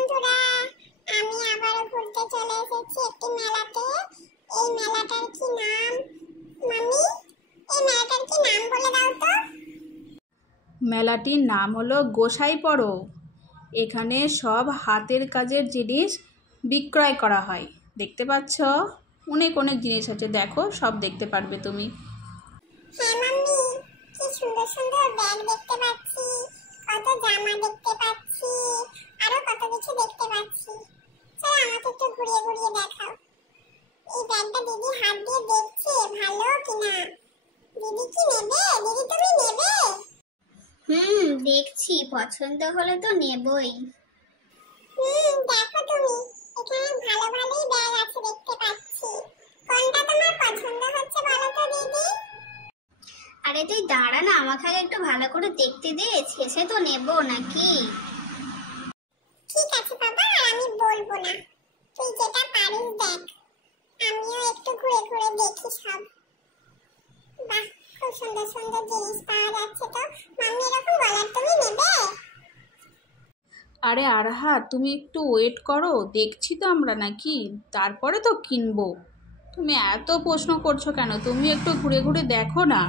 বন্ধুরা, আমি আবারও ঘুরতে চলে এসেছি একটি মেলাতে। এই মেলাটার কি নাম মাম্মি? এই মেলাটার কি নাম বলে দাও তো। মেলাটির নাম হলো গোসাইপাড়া। এখানে সব হাতের কাজের জিনিস বিক্রয় করা হয়। দেখতে পাচ্ছ অনেক অনেক জিনিস আছে, দেখো সব দেখতে পারবে তুমি। হ্যাঁ মাম্মি, কি সুন্দর সুন্দর ব্যাগ দেখতে পাচ্ছি, কত জামা দেখতে পাচ্ছি, আরো কত কিছু দেখতে পাচ্ছি। চলো আমাকে একটু ঘুরিয়ে ঘুরিয়ে দেখাও। এই ব্যাগটা দিদি হাত দিয়ে দেখছে ভালো কিনা। দিদি কি নেবে? দিদি তুমি নেবে? দেখছি, পছন্দ হলে তো নেবই। দেখো তুমি, এখানে ভালো ভালোই ব্যাগ আছে দেখতে পাচ্ছি। কোনটা তোমার পছন্দ হচ্ছে বলো তো দিদি? আরে তুই দাঁড়া না, আমাকে আগে একটু ভালো করে দেখতে দে, শেষে তো নেবো নাকি। ঠিক আছে বাবা, আর আমি বলবো না, তুই যেটা পারিস দেখ। আমিও একটু ঘুরে ঘুরে দেখি সব। বাহ, খুব সুন্দর সুন্দর জিনিস পাওয়া যাচ্ছে তো। মাম্মি এরকম গলার তুমি নেবে? আরে আরহা, তুমি একটু ওয়েট করো, দেখছি তো আমরা নাকি, তারপরে তো কিনবো। তুমি এত প্রশ্ন করছো কেন? তুমি একটু ঘুরে ঘুরে দেখো না।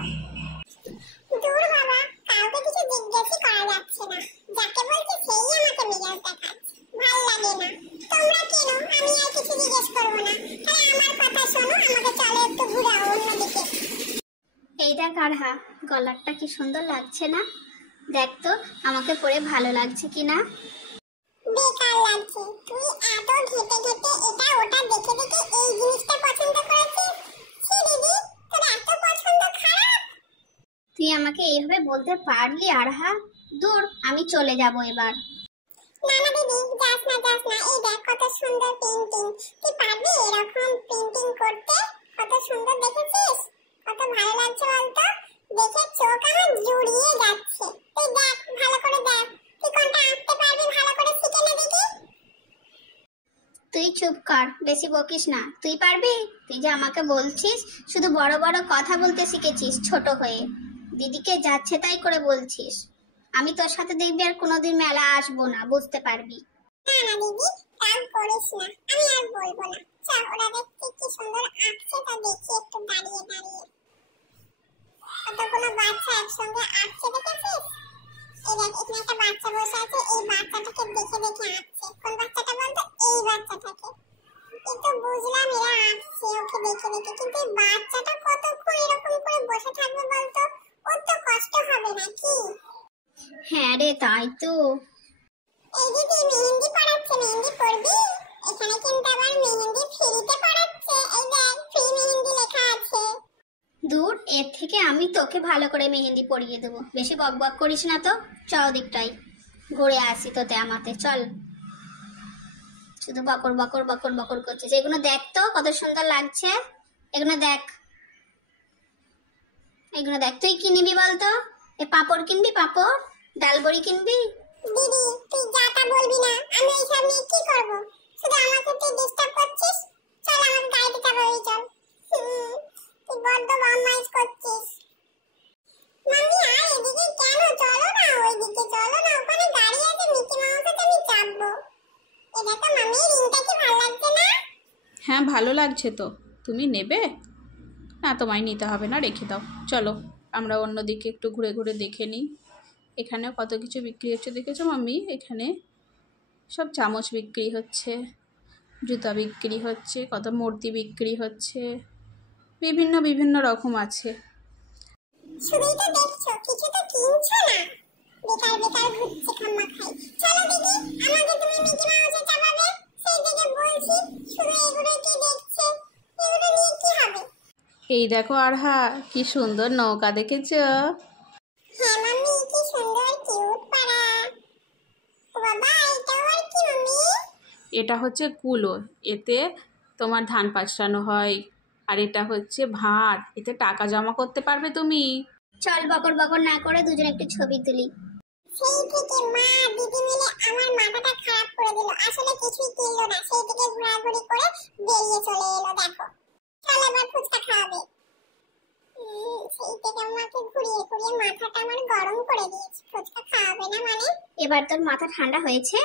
দূর বাবা, কাউকে কিছু জিজ্ঞেসই করা যাচ্ছে না। যাকে বলছি সেই আমাকে মেজাজ দেখাচ্ছে, ভাল লাগে না। তোমরা কেন, আমি আর কিছু জিজ্ঞেস করবো না। তাহলে আমার কথা শোনো, আমাকে চলো একটু ঘুরাও অন্যদিকে। এই দেখ আরহা, গলারটা কি সুন্দর লাগছে না? দেখ তো আমাকে পরে ভালো লাগছে কিনা। বেকার লাগছে, তুই এত ঘেটে ঘেটে এটা ওটা দেখে দেখে এই জিনিসটা পছন্দ করেছিস। ছি দিদি, তোর এত পছন্দ খারাপ। তুই আমাকে এইভাবে বলতে পারলি আরহা? দূর, আমি চলে যাব এবার। না না দিদি, যাস না যাস না। এই দেখ কত সুন্দর পেইন্টিং। তুই পারবি এরকম পেইন্টিং করতে? কত সুন্দর দেখেছিস, কত ভালো লাগছে বলতো। দেখে চোখ আমার জুড়িয়ে যাচ্ছে। তুই দেখ, ভালো করে দেখ। তুই কোনটা আঁকতে পারবি ভালো করে শিখে নে দেখি। তুই চুপ কর, বেশি বকিস না। তুই পারবি? তুই যে আমাকে বলছিস, শুধু বড় বড় কথা বলতে শিখেছিস ছোট হয়ে, দিদিকে যাচ্ছে তাই করে বলছিস। আমি তোর সাথে দেখবি আর কোনোদিন মেলা আসবো না, বুঝতে পারবি। না না দিদি, রাগ করিস না, আমি আর বলবো না। চল, ওরা দেখতে কি সুন্দর আঁকছে তা দেখি একটু দাঁড়িয়ে দাঁড়িয়ে। কতগুলো বাচ্চা একসঙ্গে আঁকছে দেখেছিস? এই দেখ, এখানে একটা বাচ্চা বসে আছে, এই বাচ্চাটাকে দেখে দেখে আঁকছে। কোন বাচ্চাটা বলতো? এই বাচ্চাটাকে। কিন্তু বুঝলাম এরা আঁকছে ওকে দেখে দেখে, কিন্তু এই বাচ্চাটা কতক্ষণ এরকম করে বসে থাকবে বলতো? ওর তো কষ্ট হবে নাকি? হ্যাঁ রে, তাই তো। এই দিদি মেহেন্দি পড়াচ্ছে, মেহেন্দি পড়বি? এখানে কিন্তু আবার মেহেন্দি ফ্রিতে পড়াচ্ছে। এই দেখ, ফ্রি মেহেন্দি লেখা আছে। দূর, এর থেকে আমি তোকে ভালো করে মেহেন্দি পরিয়ে দেবো। বেশি বক বক করিস না তো। চল দিকটাই ঘুরে আসি তোতে আমাতে, চল। শুধু বকর বকর বকর বকর করছিস। এগুলো দেখ তো কত সুন্দর লাগছে। এগুলো দেখ, এগুলো দেখ। তুই কি নিবি বলতো? এ পাপড় কিনবি? পাপড়, ডালবড়ি কিনবি? দিদি তুই যা তা বলবি না, আমি এইসব নিয়ে কি করবো? শুধু আমাকে তুই ডিস্টার্ব করছিস। চল আমার গাড়িতে চাপাবি, চল। তুই বড্ড বদমাইশ করছিস। মাম্মি আর এদিকে কেন? চলো না ওইদিকে, চলো না, ওখানে গাড়ি আছে, মিকি মাউস আছে, আমি চাপবো। এ দেখো মাম্মি, রিংটা কি ভালো লাগছে না? হ্যাঁ, ভালো লাগছে তো। তুমি নেবে? না, তোমায় নিতে হবে না, রেখে দাও। চলো আমরা অন্যদিকে একটু ঘুরে ঘুরে দেখে নিই। এখানে কত কিছু বিক্রি হচ্ছে দেখেছো মাম্মি? এখানে সব চামচ বিক্রি হচ্ছে, জুতা বিক্রি হচ্ছে, কত মূর্তি বিক্রি হচ্ছে, বিভিন্ন বিভিন্ন রকম আছে। শুধুই তো দেখছো, কিছু তো কিনছো না। বেকার বেকার ঘুরছে খাম্মা খাই। চলো দিদি, আমাকে তুমি মিকি মাউসে চাপাবে। সেই থেকে বলছি, শুধু এগুলোই কি দেখছে? এগুলো নিয়ে কি হবে? এই দেখো আরহা, কি সুন্দর নৌকা দেখেছো? হ্যাঁ মাম্মি, কি সুন্দর কিউট পাড়া। ও বাবা, এটা আবার কি মাম্মি? এটা হচ্ছে কুলো, এতে তোমার ধান পাঁচড়ানো হয়। আর এটা হচ্ছে ভাঁড়, এতে টাকা জমা করতে পারবে তুমি। চল বকর বকর না করে দুজন একটু ছবি তুলি। সেই থেকে মা দিদি মিলে আমার মাথাটা খারাপ করে দিল। আসলে কিছুই কিনলো না, সেই থেকে ঘোরাঘুরি করে বেরিয়ে চলে এলো। দেখো, চল এবার ফুচকা খাওয়াবে। সেই থেকে আমাকে ঘুরিয়ে ঘুরিয়ে মাথাটা আমার গরম করে দিয়েছে। ফুচকা খাওয়াবে না মানে? এবার তোর মাথা ঠান্ডা হয়েছে?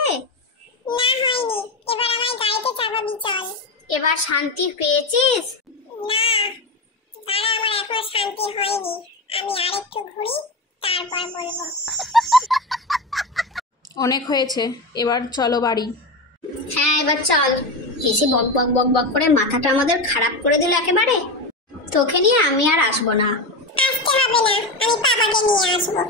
না হয়নি, এবার আমার গাড়িতে চাপাবি চল। এবার শান্তি পেয়েছিস? না দাঁড়া, আমার এখন শান্তি হয়নি, আমি আরেকটু ঘুরি তারপর বলবো। অনেক হয়েছে, এবার চলো বাড়ি। হ্যাঁ এবার চল। বেশি বক বক বক বক করে মাথাটা আমাদের খারাপ করে দিল একেবারে। তোকে নিয়ে আমি আর আসবো না। আসতে হবে না, আমি পাপাকে নিয়ে আসবো।